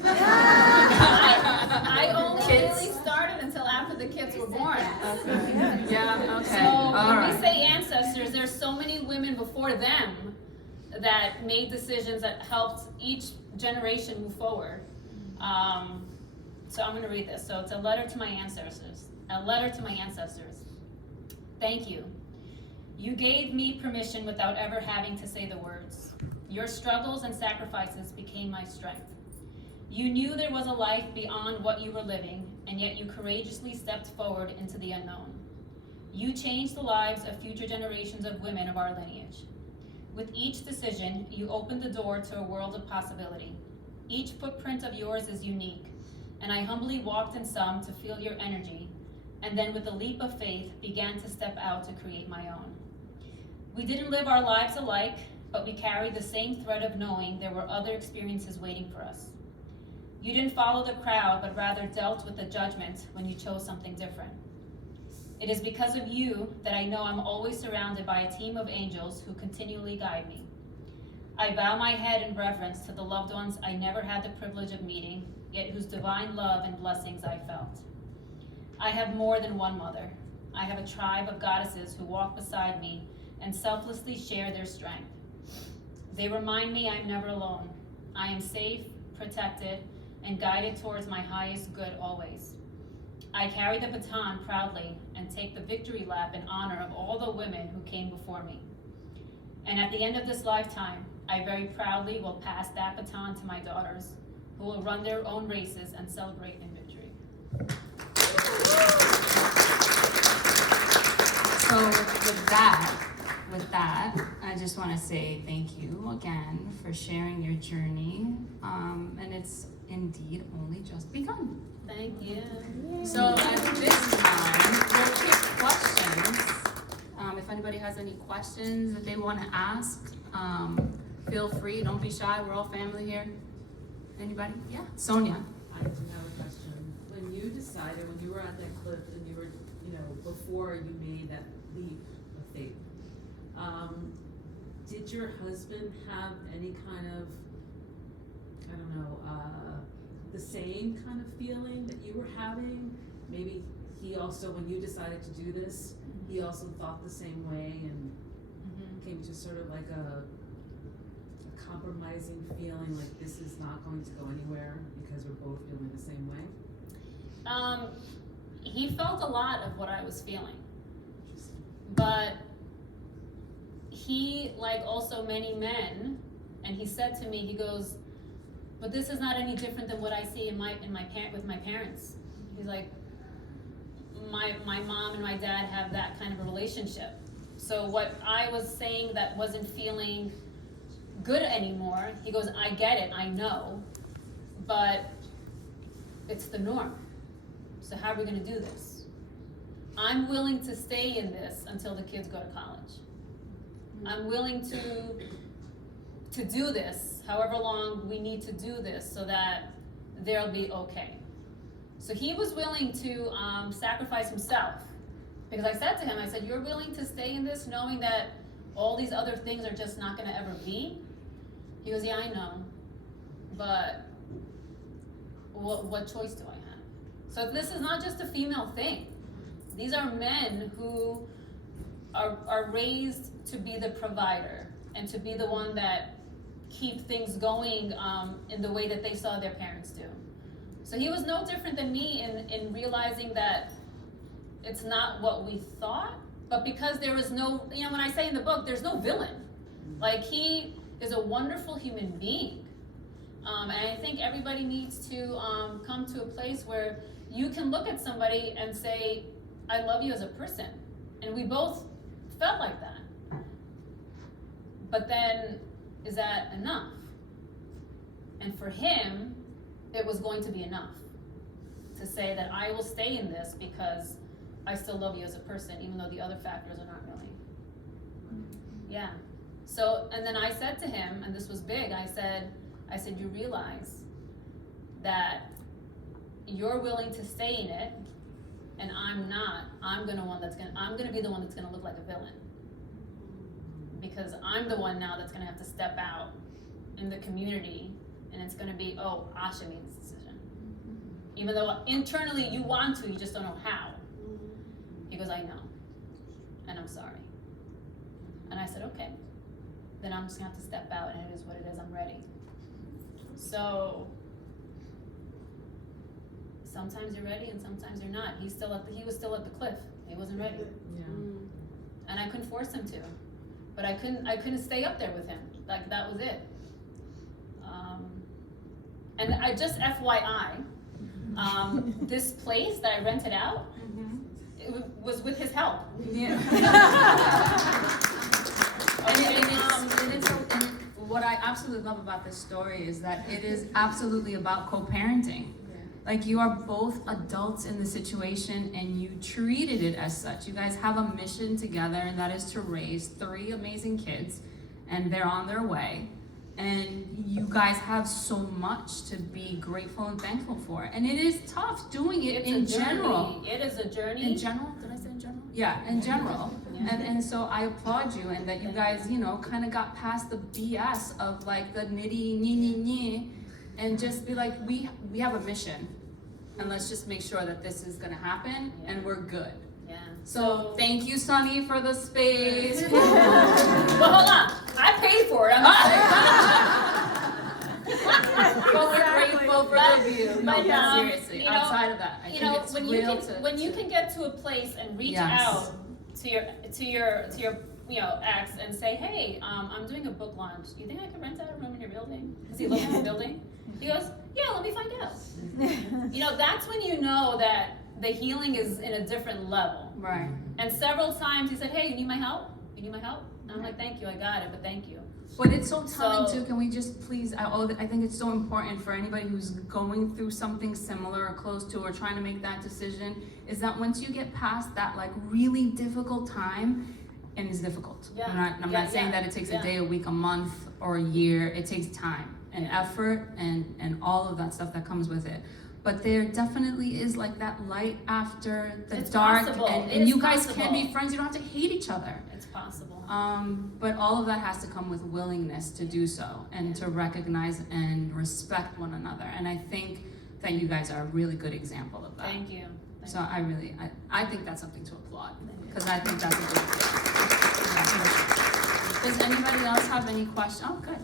I only Kids. really started until after the kids were born. Yeah, okay. So All when right. we say ancestors, there's so many women before them that made decisions that helped each generation move forward. So I'm going to read this. So it's a letter to my ancestors. A letter to my ancestors. Thank you. You gave me permission without ever having to say the words. Your struggles and sacrifices became my strength. You knew there was a life beyond what you were living, and yet you courageously stepped forward into the unknown. You changed the lives of future generations of women of our lineage. With each decision, you opened the door to a world of possibility. Each footprint of yours is unique, and I humbly walked in some to feel your energy, and then with a leap of faith, began to step out to create my own. We didn't live our lives alike, but we carried the same thread of knowing there were other experiences waiting for us. You didn't follow the crowd, but rather dealt with the judgment when you chose something different. It is because of you that I know I'm always surrounded by a team of angels who continually guide me. I bow my head in reverence to the loved ones I never had the privilege of meeting, yet whose divine love and blessings I felt. I have more than one mother. I have a tribe of goddesses who walk beside me and selflessly share their strength. They remind me I'm never alone. I am safe, protected, and guided towards my highest good always. I carry the baton proudly and take the victory lap in honor of all the women who came before me. And at the end of this lifetime, I very proudly will pass that baton to my daughters, who will run their own races and celebrate in victory. So with that, I just want to say thank you again for sharing your journey, and it's indeed only just begun. Thank you. So at this time, we'll take questions. If anybody has any questions that they want to ask, feel free. Don't be shy. We're all family here. Anybody? Yeah, Sonia. I do have a question. When you decided, when you were at that cliff and you were, before you made that leap of faith, did your husband have any kind of, the same kind of feeling that you were having? Maybe he also, when you decided to do this, he also thought the same way and came to sort of like a compromising feeling, like this is not going to go anywhere because we're both feeling the same way? He felt a lot of what I was feeling, but he, like also many men, and he said to me, he goes, but this is not any different than what I see with my parents. He's like, my mom and my dad have that kind of a relationship. So what I was saying that wasn't feeling good anymore, he goes, I get it, I know, but it's the norm. So how are we gonna do this? I'm willing to stay in this until the kids go to college. I'm willing to do this, however long we need to do this so that they'll be okay. So he was willing to sacrifice himself. Because I said to him, I said, you're willing to stay in this knowing that all these other things are just not gonna ever be? He goes, yeah, I know, but what choice do I have? So this is not just a female thing. These are men who are raised to be the provider and to be the one that keep things going in the way that they saw their parents do. So he was no different than me in realizing that it's not what we thought, but because there was no, when I say in the book, there's no villain. Like, he is a wonderful human being. And I think everybody needs to come to a place where you can look at somebody and say, I love you as a person. And we both felt like that. But then, is that enough? And for him, it was going to be enough to say that I will stay in this because I still love you as a person, even though the other factors are not really. Yeah. So, and then I said to him, and this was big, I said, you realize that you're willing to stay in it, and I'm not. I'm gonna be the one that's gonna look like a villain. Because I'm the one now that's gonna have to step out in the community and it's gonna be, oh, Asha made this decision. Even though internally you want to, you just don't know how. He goes, I know, and I'm sorry. And I said, okay, then I'm just gonna have to step out, and it is what it is, I'm ready. So, sometimes you're ready and sometimes you're not. He was still at the cliff. He wasn't ready. Yeah. And I couldn't force him to. But I couldn't stay up there with him. Like, that was it. And I just FYI, this place that I rented out, it was with his help. Yeah. And what I absolutely love about this story is that it is absolutely about co-parenting. Like, you are both adults in the situation and you treated it as such. You guys have a mission together, and that is to raise 3 amazing kids, and they're on their way. And you guys have so much to be grateful and thankful for. And it is tough doing it in general. It is a journey. In general? Did I say in general? Yeah, in general. Yeah. And so I applaud you, and that you guys, kind of got past the BS of like the nitty and just be like, we have a mission, and let's just make sure that this is gonna happen, and we're good. Yeah. So thank you, Sunny, for the space. Well, hold on. I paid for it. But we're grateful for the view. No, but, but seriously, outside of that, I think it's real when you can get to a place and reach Yes. out to your ex and say, hey, I'm doing a book launch. You think I could rent out a room in your building? Because he lives in the building. He goes, yeah, let me find out. That's when you know that the healing is in a different level. Right. And several times he said, hey, you need my help? You need my help? And I'm like, thank you, I got it, but thank you. But it's so telling So- too, can we just please, I think it's so important for anybody who's going through something similar or close to, or trying to make that decision, is that once you get past that like really difficult time, and it's difficult. Yeah. I'm not saying that it takes a day, a week, a month, or a year. It takes time and effort and all of that stuff that comes with it. But there definitely is like that light after the It's dark, possible. It and is you guys can possible. be friends. You don't have to hate each other. It's possible. But all of that has to come with willingness to do so, and to recognize and respect one another. And I think that you guys are a really good example of that. Thank you. So I think that's something to applaud, because I think that's a good thing. Does anybody else have any questions? Oh, good.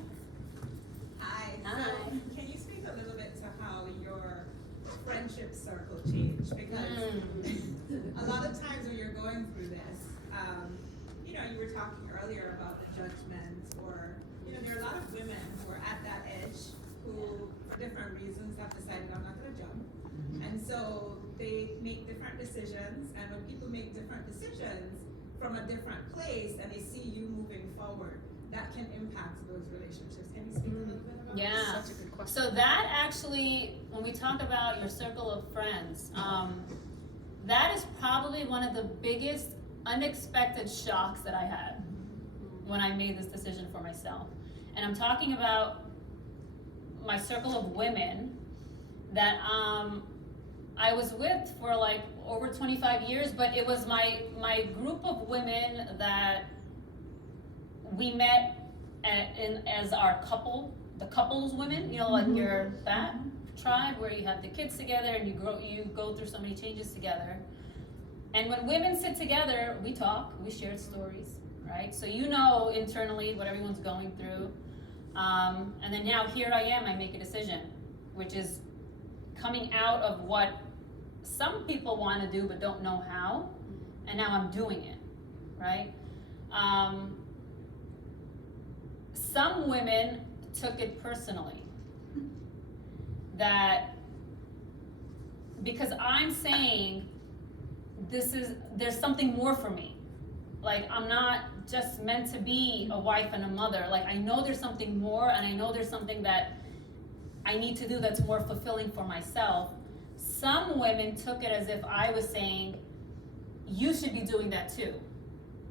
Hi. Hi. So, can you speak a little bit to how your friendship circle changed? Because a lot of times when you're going through this, you were talking earlier about the judgment, or, there are a lot of women who are at that edge who, for different reasons, have decided, I'm not gonna jump. And so they make different decisions, and when people make different decisions from a different place and they see you moving forward, that can impact those relationships. Can you speak a little bit about Yeah. that? Such a good question. So that actually, when we talk about your circle of friends, that is probably one of the biggest unexpected shocks that I had when I made this decision for myself. And I'm talking about my circle of women that I was with for like over 25 years, but it was my group of women that we met as our couple, the couples women, like your that tribe where you have the kids together and you go through so many changes together. And when women sit together, we talk, we share stories, right? So internally what everyone's going through. And then now here I am, I make a decision, which is coming out of what some people want to do but don't know how, and now I'm doing it, right? Some women took it personally, that because I'm saying there's something more for me. Like, I'm not just meant to be a wife and a mother. Like, I know there's something more, and I know there's something that I need to do that's more fulfilling for myself. Some women took it as if I was saying, you should be doing that too.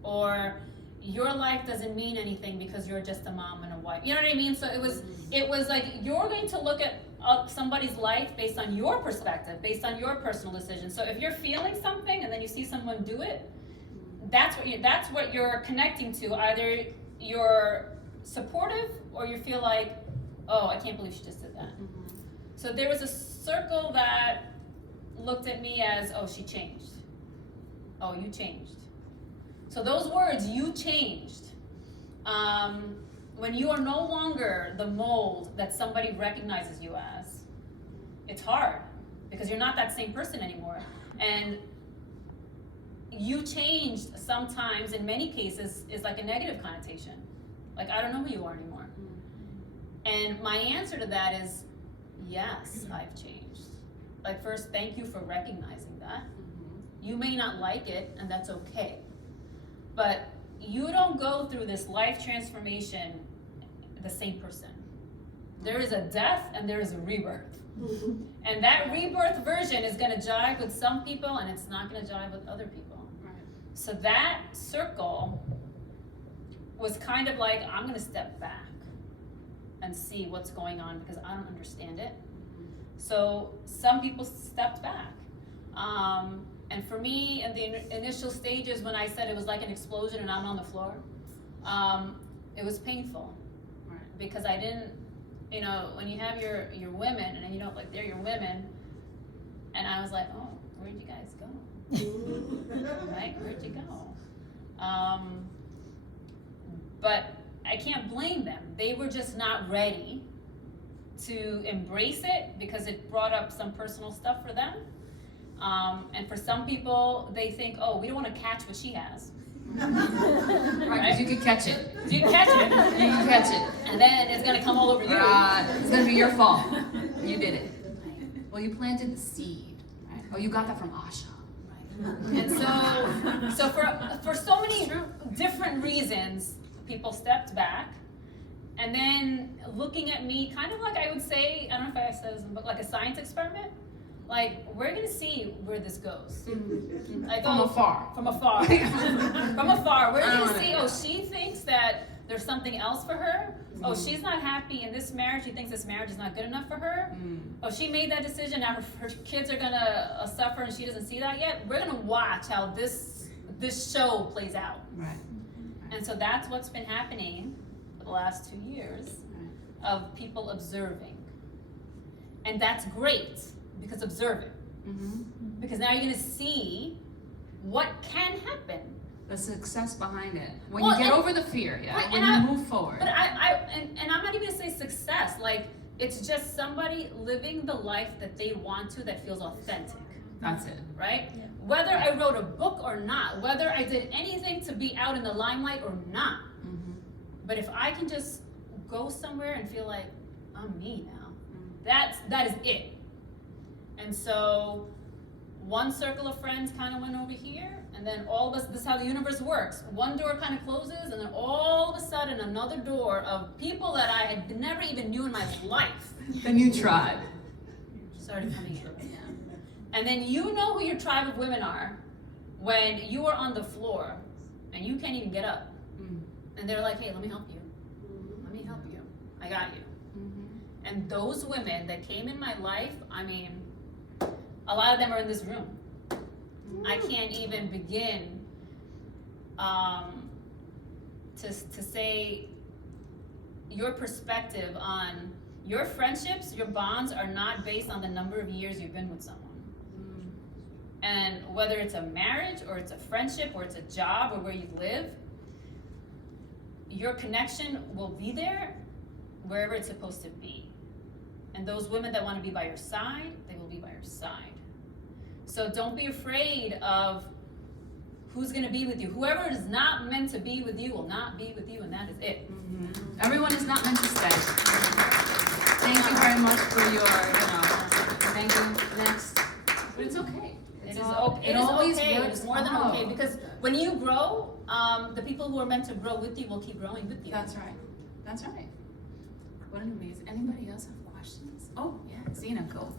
Or your life doesn't mean anything because you're just a mom and a wife. You know what I mean? So it was like, you're going to look at somebody's life based on your perspective, based on your personal decision. So if you're feeling something and then you see someone do it, that's what you're connecting to. Either you're supportive or you feel like, oh, I can't believe she just did that. So there was a circle that looked at me as, oh, she changed. Oh, you changed. So those words, you changed. When you are no longer the mold that somebody recognizes you as, it's hard because you're not that same person anymore. And you changed sometimes, in many cases, is like a negative connotation. Like, I don't know who you are anymore. And my answer to that is, yes, I've changed. Like, first, thank you for recognizing that. You may not like it, and that's okay. But you don't go through this life transformation the same person. There is a death and there is a rebirth. And that rebirth version is gonna jive with some people and it's not gonna jive with other people. Right. So that circle was kind of like, I'm gonna step back and see what's going on because I don't understand it. So some people stepped back. And for me, in the initial stages, when I said it was like an explosion and I'm on the floor, it was painful. Right. Because I didn't, you know, when you have your women and you don't like they're your women, and I was like, oh, where'd you guys go? Right? Where'd you go? But I can't blame them. They were just not ready to embrace it because it brought up some personal stuff for them. And for some people, they think, oh, we don't want to catch what she has. Right, because you could catch it. You can catch it. You can catch it. And then it's going to come all over you. It's gonna be your fault. You did it. Well, you planted the seed. Right? Oh, you got that from Asha. And so for so many different reasons, people stepped back. And then looking at me, kind of like I would say, I don't know if I said this in the book, like a science experiment. Like, we're gonna see where this goes. Like, From afar. From afar. From afar. We're gonna see, oh, she thinks that there's something else for her. Oh, she's not happy in this marriage. She thinks this marriage is not good enough for her. Oh, she made that decision. Now her kids are gonna suffer and she doesn't see that yet. We're gonna watch how this show plays out. Right. And so that's what's been happening for the last 2 years of people observing. And that's great, because observe it. Because now you're gonna see what can happen. The success behind it. When Well, you get and- over the fear, yeah. right, When and you move forward. But and I'm not even gonna say success, like, it's just somebody living the life that they want to, that feels authentic, That's it. right? Whether I wrote a book or not, whether I did anything to be out in the limelight or not, but if I can just go somewhere and feel like, I'm me now, that is it. And so one circle of friends kind of went over here, and then all of us, this is how the universe works. One door kind of closes, and then all of a sudden another door of people that I had never even knew in my life The new tribe. started coming in. And then you know who your tribe of women are when you are on the floor and you can't even get up. And they're like, hey, let me help you. Let me help you. I got you. And those women that came in my life, I mean, a lot of them are in this room. I can't even begin to say your perspective on your friendships, your bonds are not based on the number of years you've been with someone. And whether it's a marriage or it's a friendship or it's a job or where you live, your connection will be there wherever it's supposed to be. And those women that want to be by your side, they will be by your side. So don't be afraid of who's going to be with you. Whoever is not meant to be with you will not be with you, and that is it. Everyone is not meant to stay. Thank you very much for your, thank you. Next. But it's okay. It is okay. It is always okay. works It's more than out. okay, because when you grow, the people who are meant to grow with you will keep growing with you. That's right. That's right. What an amazing. Anybody else have questions? Oh, yeah. Zena, go.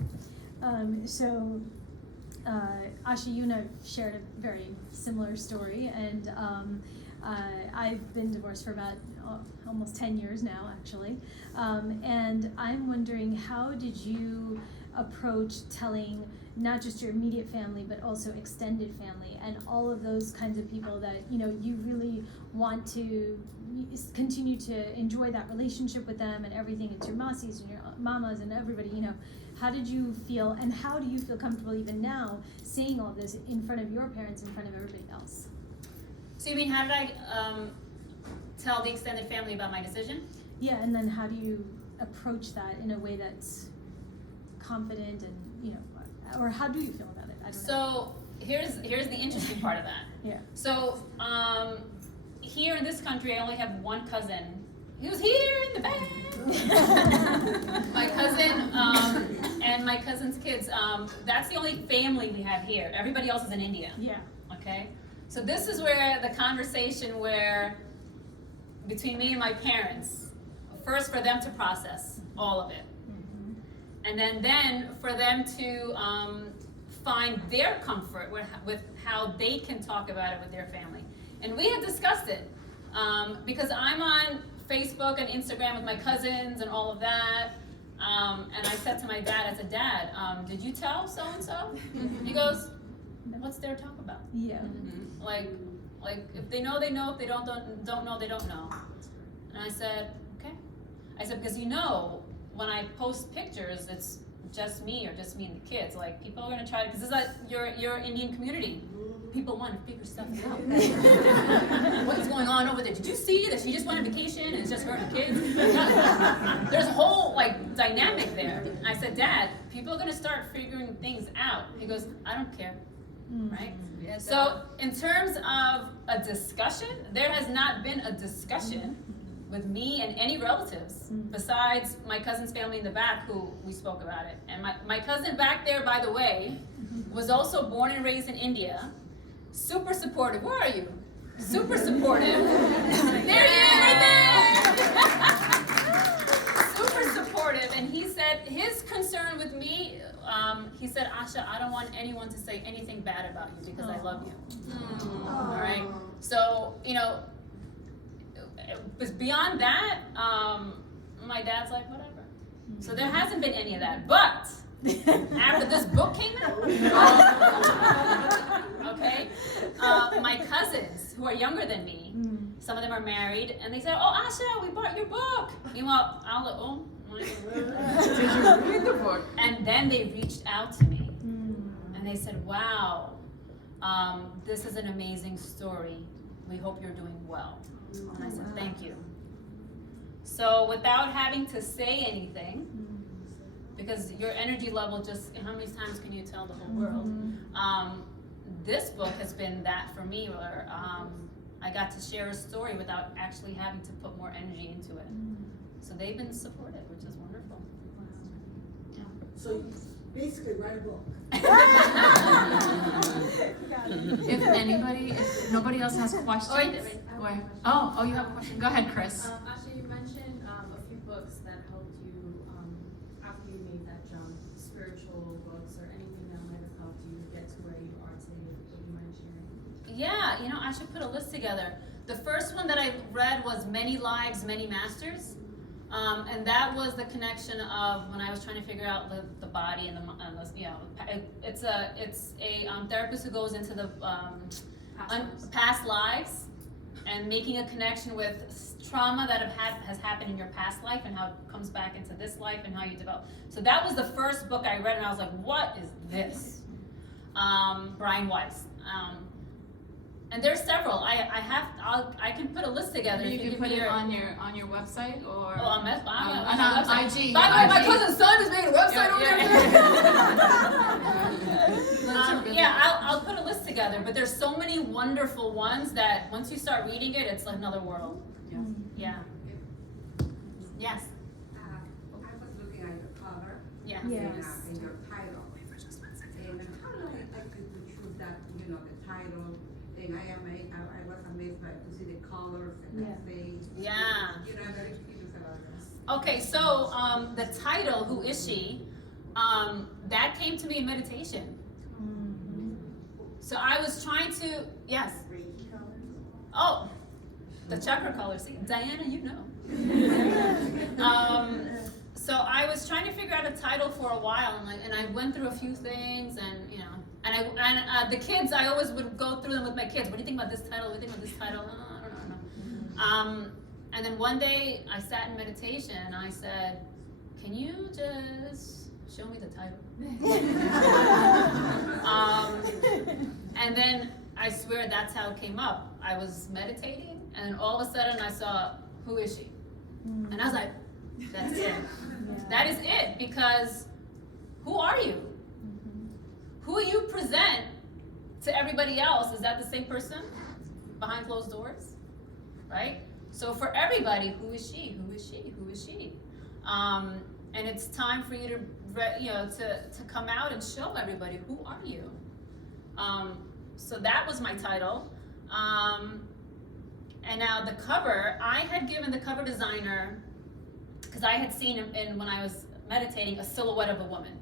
Asha, you and I shared a very similar story, and I've been divorced for about almost 10 years now, actually. And I'm wondering, how did you approach telling not just your immediate family but also extended family and all of those kinds of people that you really want to continue to enjoy that relationship with them and everything. It's your masis and your mamas and everybody. How did you feel, and how do you feel comfortable even now saying all of this in front of your parents, in front of everybody else? So you mean, how did I tell the extended family about my decision? Yeah, and then how do you approach that in a way that's confident and or how do you feel about it? I don't know. So here's the interesting part of that. Yeah. So here in this country, I only have one cousin who's here in the back. My cousin and my cousin's kids. That's the only family we have here. Everybody else is in India. Yeah. Okay. So this is where the conversation between me and my parents, first for them to process all of it. And then for them to find their comfort with how they can talk about it with their family. And we had discussed it because I'm on Facebook and Instagram with my cousins and all of that. And I said to my dad, I said, Dad, did you tell so-and-so? He goes, what's there to talk about? Yeah. Like if they know, they know. If they don't know, they don't know. And I said, okay. I said, because when I post pictures, it's just me or just me and the kids. Like, people are gonna try to, because this is like your Indian community. People want to figure stuff out. What's going on over there? Did you see that she just went on vacation and it's just her and the kids? There's a whole dynamic there. And I said, Dad, people are gonna start figuring things out. He goes, I don't care, right? Yeah, So in terms of a discussion, there has not been a discussion with me and any relatives besides my cousin's family in the back who we spoke about it. And my cousin back there, by the way, was also born and raised in India. Super supportive. Where are you? Super supportive. There he is, right there. Super supportive. And he said his concern with me, he said, Asha, I don't want anyone to say anything bad about you because I love you. All right? So, but beyond that, my dad's like, whatever. So there hasn't been any of that. But after this book came out, okay, my cousins who are younger than me, some of them are married, and they said, oh, Asha, we bought your book. Meanwhile, I'm like, oh, did you read the book? And then they reached out to me, and they said, wow, this is an amazing story. We hope you're doing well. And I said, thank you. So without having to say anything, because your energy level just, how many times can you tell the whole world? This book has been that for me, where I got to share a story without actually having to put more energy into it. So they've been supportive, which is wonderful. Yeah. So basically write a book. If nobody else has questions. Oh, you have a question. Go ahead, Chris. Asha, you mentioned a few books that helped you after you made that jump, spiritual books or anything that might have helped you get to where you are today. Would you mind sharing? Yeah, I should put a list together. The first one that I read was Many Lives, Many Masters. And that was the connection of when I was trying to figure out the body and the it's a therapist who goes into the past lives and making a connection with trauma that has happened in your past life and how it comes back into this life and how you develop. So that was the first book I read, and I was like, what is this? Brian Weiss. And there's several. I can put a list together. You can put it on your website or on IG. By the way, my cousin's son is making a website over there. I'll put a list together. But there's so many wonderful ones that once you start reading it, it's like another world. Yeah. Yes. I was looking at your cover Yeah. Yes. and your title. And how long it took you to choose that, the title? And I was amazed by to see the colors and the face. Yeah. I'm very curious about that. Okay, so the title, Who Is She? That came to me in meditation. So I was trying to, yes. Oh, the chakra color. See, Diana, you know. So I was trying to figure out a title for a while, and I went through a few things, and the kids, I always would go through them with my kids. What do you think about this title? What do you think about this title? I don't know. And then one day I sat in meditation and I said, "Can you just show me the title?" And then I swear that's how it came up. I was meditating, and then all of a sudden I saw, "Who is she?" And I was like, "That's it. That is it." Because who are you? Who you present to everybody else, is that the same person behind closed doors? Right? So for everybody, who is she? Who is she? Who is she? And it's time for you to come out and show everybody, who are you? So that was my title. And now the cover, I had given the cover designer, because I had seen when I was meditating, a silhouette of a woman.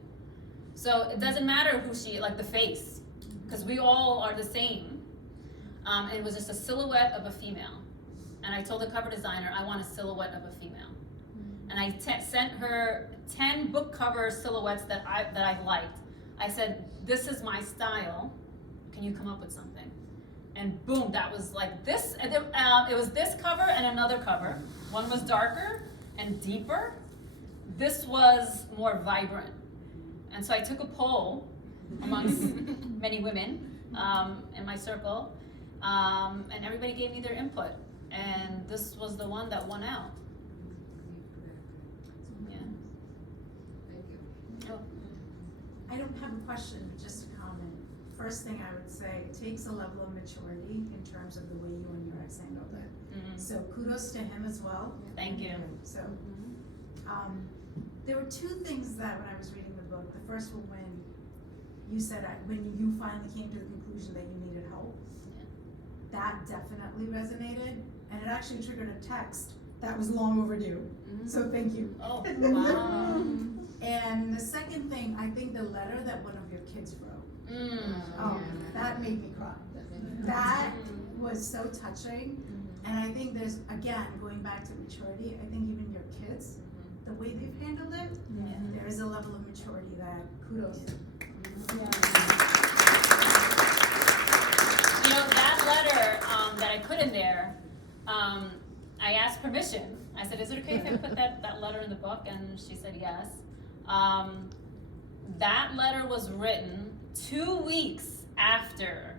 So it doesn't matter who she, like the face, because we all are the same. And it was just a silhouette of a female. And I told the cover designer, I want a silhouette of a female. And I sent her 10 book cover silhouettes that I liked. I said, "This is my style. Can you come up with something?" And boom, that was like this. It was this cover and another cover. One was darker and deeper. This was more vibrant. And so I took a poll amongst many women in my circle, and everybody gave me their input. And this was the one that won out. Yeah. Thank you. Oh. I don't have a question, just a comment. First thing I would say, it takes a level of maturity in terms of the way you and your ex handled it. Mhm. So kudos to him as well. Thank you. So, there were two things that when I was reading the book, the first one when you said, when you finally came to the conclusion that you needed help, that definitely resonated, and it actually triggered a text that was long overdue. So thank you. Oh, wow. And the second thing, I think the letter that one of your kids wrote, that made me cry. That was so touching, and I think there's, again, going back to maturity, I think even your kids, the way they've handled it, there is a level of maturity that kudos. You know, that letter that I put in there, I asked permission. I said, "Is it okay if I put that letter in the book?" And she said yes. That letter was written 2 weeks after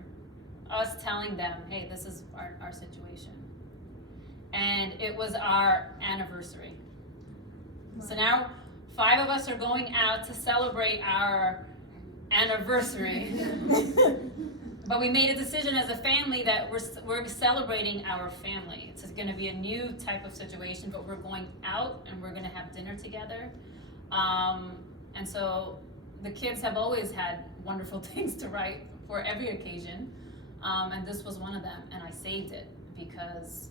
us telling them, "Hey, this is our situation." And it was our anniversary. So now 5 of us are going out to celebrate our anniversary. But we made a decision as a family that we're celebrating our family. It's going to be a new type of situation, but we're going out and we're going to have dinner together. And so the kids have always had wonderful things to write for every occasion. And this was one of them, and I saved it because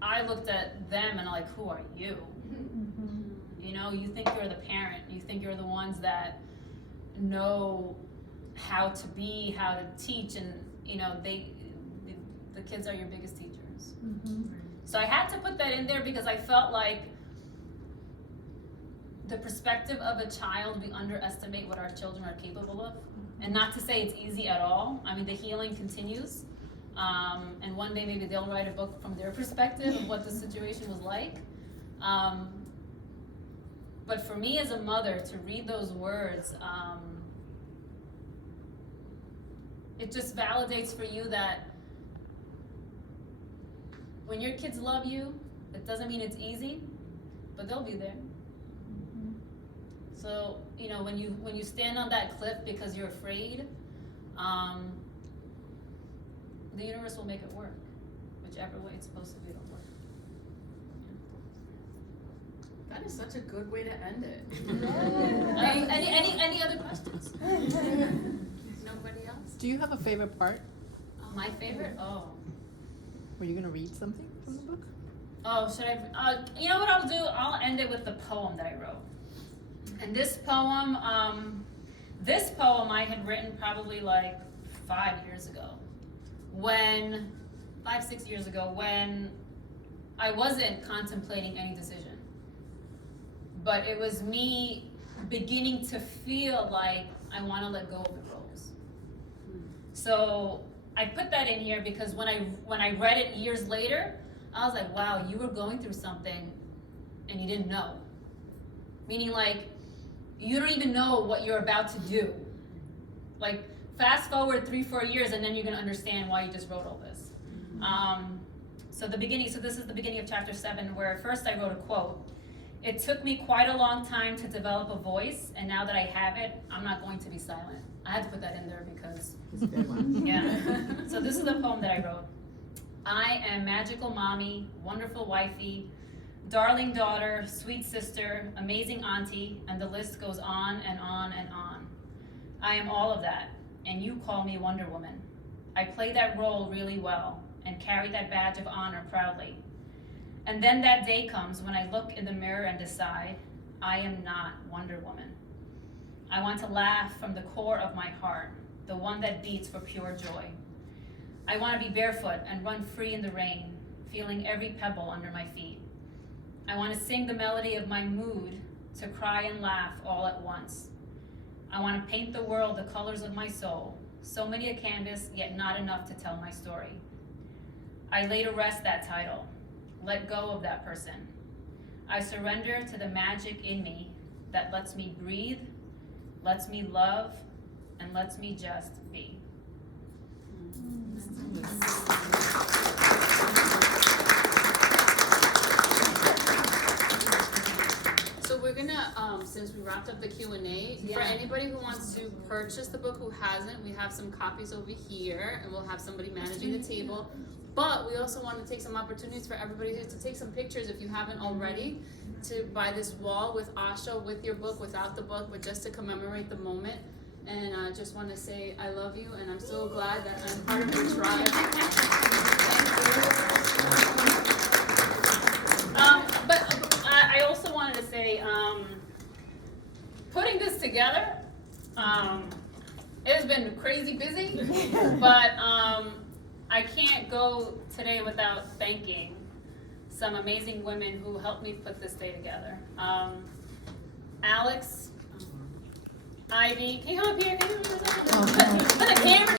I looked at them and I'm like, who are you? You know, you think you're the parent. You think you're the ones that know how to be, how to teach, and you know, the kids are your biggest teachers. So I had to put that in there because I felt like the perspective of a child, we underestimate what our children are capable of. And not to say it's easy at all. I mean, the healing continues. And one day maybe they'll write a book from their perspective of what the situation was like. But for me as a mother to read those words, it just validates for you that when your kids love you, it doesn't mean it's easy, but they'll be there. So, you know, when you stand on that cliff because you're afraid, the universe will make it work. Whichever way it's supposed to be, it'll work. That is such a good way to end it. Any other questions? Nobody else? Do you have a favorite part? My favorite? Oh. Were you gonna read something from the book? Oh, should I? You know what I'll do? I'll end it with the poem that I wrote. And this poem I had written probably like 5 years ago. 5-6 years ago, when I wasn't contemplating any decision. but it was me beginning to feel like I want to let go of the roles. So I put that in here because when I read it years later, I was like, wow, you were going through something and you didn't know. Meaning like, you don't even know what you're about to do. Like, fast forward 3-4 years and then you're gonna understand why you just wrote all this. So this is the beginning of chapter 7, where first I wrote a quote. It took me quite a long time to develop a voice, and now that I have it, I'm not going to be silent. I had to put that in there because, yeah. So this is the poem that I wrote. I am magical mommy, wonderful wifey, darling daughter, sweet sister, amazing auntie, and the list goes on and on and on. I am all of that, and you call me Wonder Woman. I play that role really well and carry that badge of honor proudly. And then that day comes when I look in the mirror and decide, I am not Wonder Woman. I want to laugh from the core of my heart, the one that beats for pure joy. I want to be barefoot and run free in the rain, feeling every pebble under my feet. I want to sing the melody of my mood, to cry and laugh all at once. I want to paint the world the colors of my soul, so many a canvas, yet not enough to tell my story. I lay to rest that title, let go of that person. I surrender to the magic in me that lets me breathe, lets me love, and lets me just be. So we're gonna, since we wrapped up the Q&A, for anybody who wants to purchase the book who hasn't, we have some copies over here, and we'll have somebody managing the table. But we also want to take some opportunities for everybody to take some pictures, if you haven't already, to buy this wall with Asha, with your book, without the book, but just to commemorate the moment. And I just want to say I love you, and I'm so glad that I'm part of your tribe. But I also wanted to say, putting this together, it has been crazy busy, but I can't go today without thanking some amazing women who helped me put this day together. Alex, Ivy, can you come up here? Can you put the camera